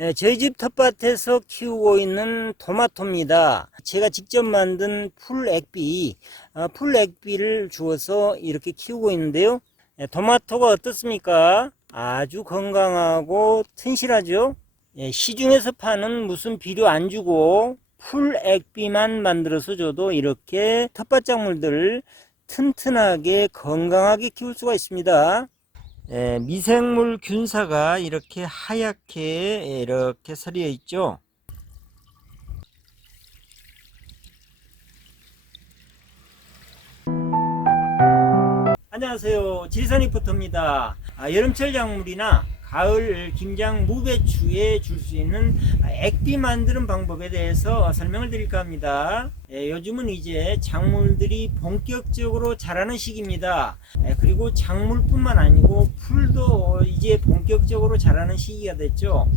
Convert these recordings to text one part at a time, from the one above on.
예, 저희 집 텃밭에서 키우고 있는 토마토입니다. 제가 직접 만든 풀액비, 어, 풀액비를 주어서 이렇게 키우고 있는데요. 예, 토마토가 어떻습니까? 아주 건강하고 튼실하죠? 예, 시중에서 파는 무슨 비료 안 주고 풀액비만 만들어서 줘도 이렇게 텃밭 작물들을 튼튼하게 건강하게 키울 수가 있습니다. 예, 미생물 균사가 이렇게 하얗게 이렇게 서려 있죠. 안녕하세요. 지리산 리포터입니다. 아, 여름철 작물이나 가을 김장 무배추에 줄 수 있는 액비 만드는 방법에 대해서 설명을 드릴까 합니다. 예, 요즘은 이제 작물들이 본격적으로 자라는 시기입니다. 예, 그리고 작물뿐만 아니고 풀도 이제 본격적으로 자라는 시기가 됐죠.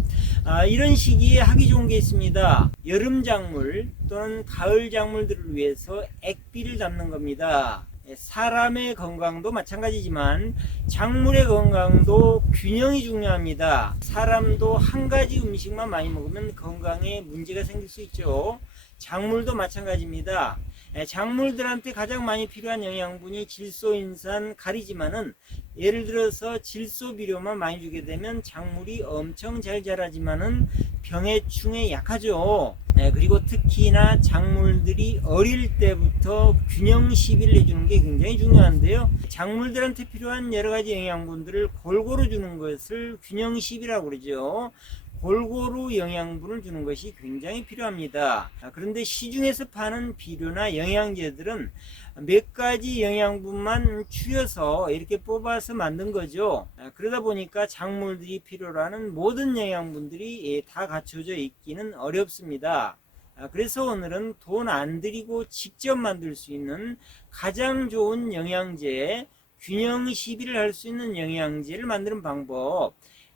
아, 이런 시기에 하기 좋은 게 있습니다. 여름 작물 또는 가을 작물들을 위해서 액비를 담는 겁니다. 예, 사람의 건강도 마찬가지지만 작물의 건강도 균형이 중요합니다. 사람도 한 가지 음식만 많이 먹으면 건강에 문제가 생길 수 있죠. 작물도 마찬가지입니다. 예, 작물들한테 가장 많이 필요한 영양분이 질소, 인산, 가리지만은 예를 들어서 질소 비료만 많이 주게 되면 작물이 엄청 잘 자라지만은 병해충에 약하죠. 예, 그리고 특히나 작물들이 어릴 때부터 균형 시비를 해주는 게 굉장히 중요한데요. 작물들한테 필요한 여러 가지 영양분들을 골고루 주는 것을 균형 시비라고 그러죠. 골고루 영양분을 주는 것이 굉장히 필요합니다. 아, 그런데 시중에서 파는 비료나 영양제들은 몇 가지 영양분만 추려서 이렇게 뽑아서 만든 거죠. 아, 그러다 보니까 작물들이 필요로 하는 모든 영양분들이 예, 다 갖춰져 있기는 어렵습니다. 아, 그래서 오늘은 돈 안 들이고 직접 만들 수 있는 가장 좋은 영양제, 균형 시비를 할 수 있는 영양제를 만드는 방법,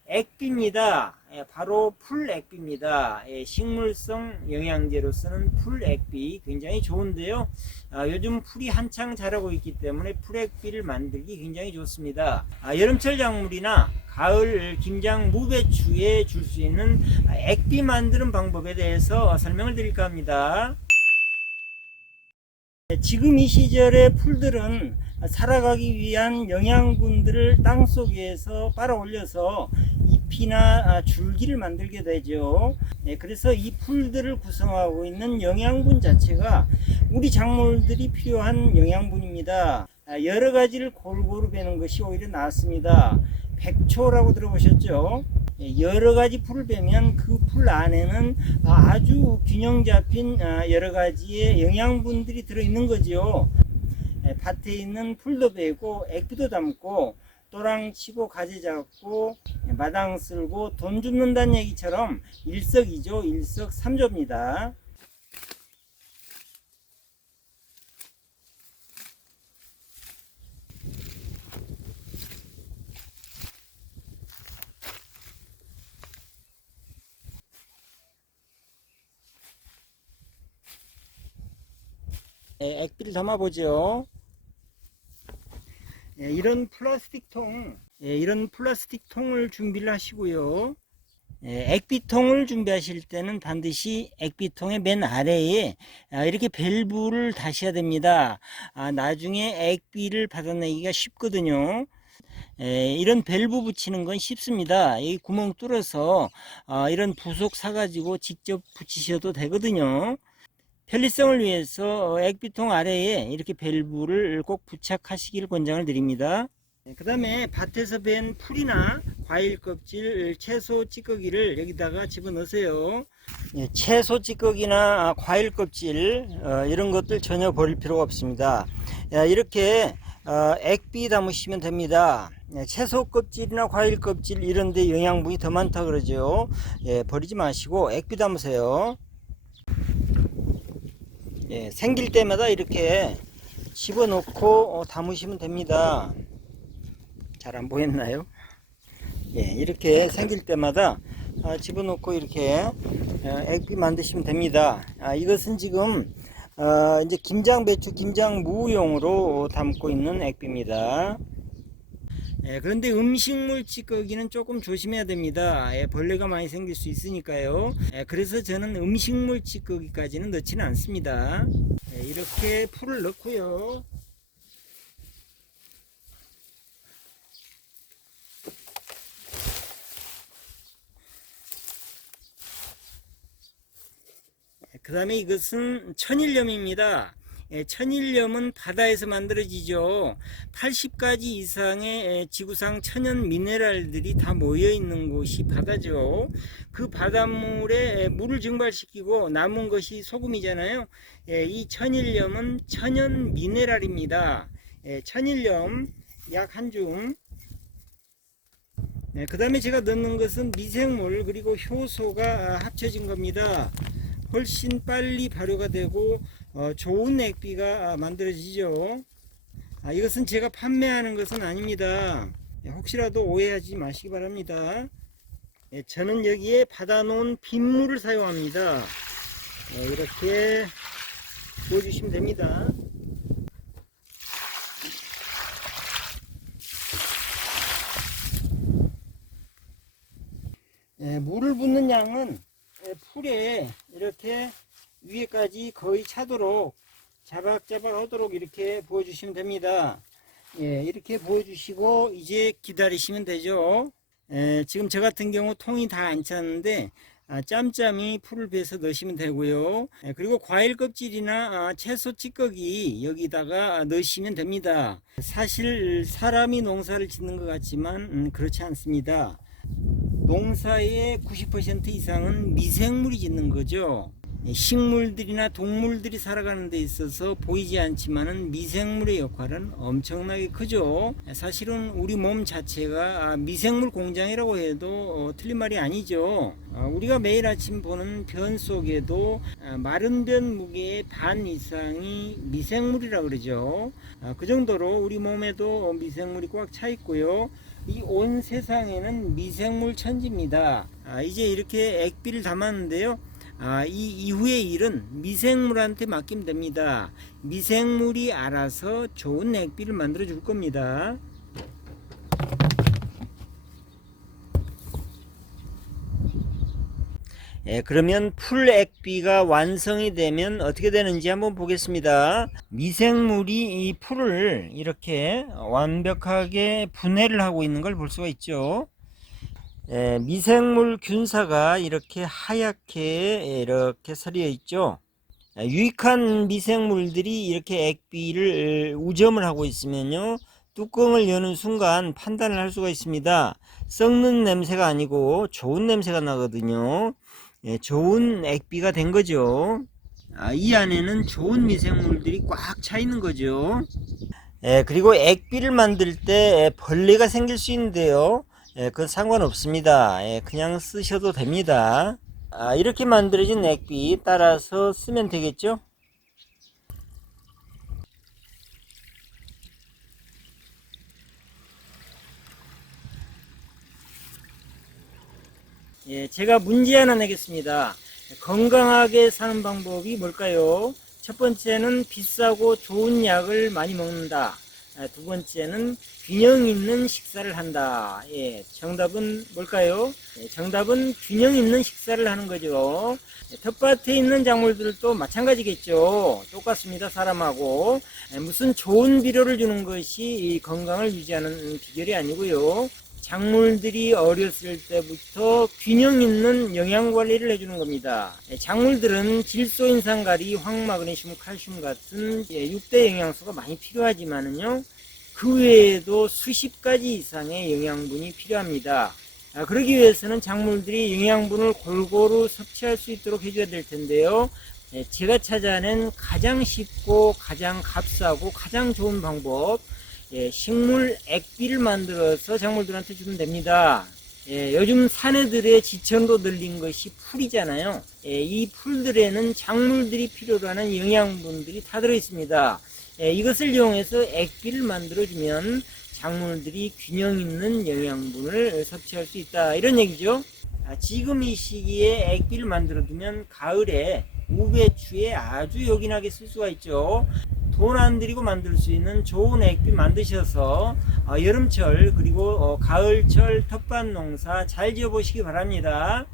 액비입니다. 예, 바로 풀액비입니다. 예, 식물성 영양제로서는 풀액비 굉장히 좋은데요. 아, 요즘 풀이 한창 자라고 있기 때문에 풀액비를 만들기 굉장히 좋습니다. 아, 여름철 작물이나 가을 김장 무배추에 줄 수 있는 아, 액비 만드는 방법에 대해서 설명을 드릴까 합니다. 네, 지금 이 시절의 풀들은 살아가기 위한 영양분들을 땅 속에서 빨아 올려서 잎이나 아, 줄기를 만들게 되죠. 네, 그래서 이 풀들을 구성하고 있는 영양분 자체가 우리 작물들이 필요한 영양분입니다. 아, 여러 가지를 골고루 베는 것이 오히려 낫습니다. 백초라고 들어보셨죠? 예, 여러 가지 풀을 베면 그 풀 안에는 아주 균형 잡힌 아, 여러 가지의 영양분들이 들어있는 거죠. 예, 밭에 있는 풀도 베고 액비도 담고 또랑 치고 가지 잡고 예, 마당 쓸고 돈 줍는다는 얘기처럼 일석이조 일석삼조입니다. 예, 액비를 담아보죠. 예, 이런 플라스틱 통, 예, 이런 플라스틱 통을 준비를 하시고요. 예, 액비통을 준비하실 때는 반드시 액비통의 맨 아래에 아, 이렇게 밸브를 다셔야 됩니다. 아, 나중에 액비를 받아내기가 쉽거든요. 예, 이런 밸브 붙이는 건 쉽습니다. 이 구멍 뚫어서 아, 이런 부속 사가지고 직접 붙이셔도 되거든요. 편리성을 위해서 액비통 아래에 이렇게 밸브를 꼭 부착하시길 권장을 드립니다. 그 다음에 밭에서 벤 풀이나 과일 껍질, 채소 찌꺼기를 여기다가 집어넣으세요. 예, 채소 찌꺼기나 과일 껍질 어, 이런 것들 전혀 버릴 필요가 없습니다. 야, 이렇게 어, 액비 담으시면 됩니다. 예, 채소 껍질이나 과일 껍질 이런 데 영양분이 더 많다 그러죠. 예, 버리지 마시고 액비 담으세요. 예, 생길 때마다 이렇게 집어넣고 어, 담으시면 됩니다. 잘 안 보였나요? 예, 이렇게 생길 때마다 아, 집어넣고 이렇게 어, 액비 만드시면 됩니다. 아, 이것은 지금 어, 이제 김장 배추, 김장 무용으로 담고 있는 액비입니다. 예, 그런데 음식물 찌꺼기는 조금 조심해야 됩니다. 예, 벌레가 많이 생길 수 있으니까요. 예, 그래서 저는 음식물 찌꺼기까지는 넣지는 않습니다. 예, 이렇게 풀을 넣고요. 그 다음에 이것은 천일염입니다. 예, 천일염은 바다에서 만들어지죠. 80가지 이상의 예, 지구상 천연 미네랄들이 다 모여 있는 곳이 바다죠. 그 바닷물에 예, 물을 증발시키고 남은 것이 소금이잖아요. 예, 이 천일염은 천연 미네랄입니다. 예, 천일염 약 한 줌. 그 다음에 제가 넣는 것은 미생물 그리고 효소가 합쳐진 겁니다. 훨씬 빨리 발효가 되고 어, 좋은 액비가 만들어지죠. 아, 이것은 제가 판매하는 것은 아닙니다. 예, 혹시라도 오해하지 마시기 바랍니다. 예, 저는 여기에 받아놓은 빗물을 사용합니다. 예, 이렇게 보여주시면 됩니다. 예, 물을 붓는 양은 예, 풀에 이렇게 위에까지 거의 차도록 자박자박 하도록 이렇게 부어주시면 됩니다. 예, 이렇게 부어주시고 이제 기다리시면 되죠. 예, 지금 저 같은 경우 통이 다 안 찼는데 아, 짬짬이 풀을 베서 넣으시면 되고요. 예, 그리고 과일 껍질이나 아, 채소 찌꺼기 여기다가 넣으시면 됩니다. 사실 사람이 농사를 짓는 것 같지만 음, 그렇지 않습니다. 농사의 90% 이상은 미생물이 짓는 거죠. 식물들이나 동물들이 살아가는 데 있어서 보이지 않지만은 미생물의 역할은 엄청나게 크죠. 사실은 우리 몸 자체가 미생물 공장이라고 해도 어, 틀린 말이 아니죠. 어, 우리가 매일 아침 보는 변 속에도 어, 마른 변 무게의 반 이상이 미생물이라 그러죠. 어, 그 정도로 우리 몸에도 미생물이 꽉 차 있고요. 이 온 세상에는 미생물 천지입니다. 아, 이제 이렇게 액비를 담았는데요. 아, 이 이후의 일은 미생물한테 맡기면 됩니다. 미생물이 알아서 좋은 액비를 만들어 줄 겁니다. 예, 그러면 풀 액비가 완성이 되면 어떻게 되는지 한번 보겠습니다. 미생물이 이 풀을 이렇게 완벽하게 분해를 하고 있는 걸 볼 수가 있죠. 예, 미생물 균사가 이렇게 하얗게 이렇게 서려 있죠. 예, 유익한 미생물들이 이렇게 액비를 우점을 하고 있으면요. 뚜껑을 여는 순간 판단을 할 수가 있습니다. 썩는 냄새가 아니고 좋은 냄새가 나거든요. 예, 좋은 액비가 된 거죠. 아, 이 안에는 좋은 미생물들이 꽉 차 있는 거죠. 예, 그리고 액비를 만들 때 벌레가 생길 수 있는데요. 예, 그건 상관없습니다. 예, 그냥 쓰셔도 됩니다. 아, 이렇게 만들어진 액비 따라서 쓰면 되겠죠? 예, 제가 문제 하나 내겠습니다. 건강하게 사는 방법이 뭘까요? 첫 번째는 비싸고 좋은 약을 많이 먹는다. 아, 두 번째는 균형 있는 식사를 한다. 예, 정답은 뭘까요? 예, 정답은 균형 있는 식사를 하는 거죠. 예, 텃밭에 있는 작물들도 마찬가지겠죠. 똑같습니다. 사람하고. 예, 무슨 좋은 비료를 주는 것이 이 건강을 유지하는 비결이 아니고요. 작물들이 어렸을 때부터 균형 있는 영양 관리를 해주는 겁니다. 예, 작물들은 질소, 인산가리, 황, 마그네슘, 칼슘 같은 예, 6대 영양소가 많이 필요하지만은요, 그 외에도 수십 가지 이상의 영양분이 필요합니다. 아, 그러기 위해서는 작물들이 영양분을 골고루 섭취할 수 있도록 해줘야 될 텐데요. 예, 제가 찾아낸 가장 쉽고 가장 값싸고 가장 좋은 방법, 예, 식물 액비를 만들어서 작물들한테 주면 됩니다. 예, 요즘 사내들의 지천도 늘린 것이 풀이잖아요. 예, 이 풀들에는 작물들이 필요로 하는 영양분들이 다 들어있습니다. 예, 이것을 이용해서 액비를 만들어주면 작물들이 균형 있는 영양분을 섭취할 수 있다. 이런 얘기죠. 아, 지금 이 시기에 액비를 만들어두면 가을에 우배추에 아주 요긴하게 쓸 수가 있죠. 돈 안 들이고 만들 수 있는 좋은 액비 만드셔서 어, 여름철 그리고 어, 가을철 텃밭 농사 잘 지어보시기 바랍니다.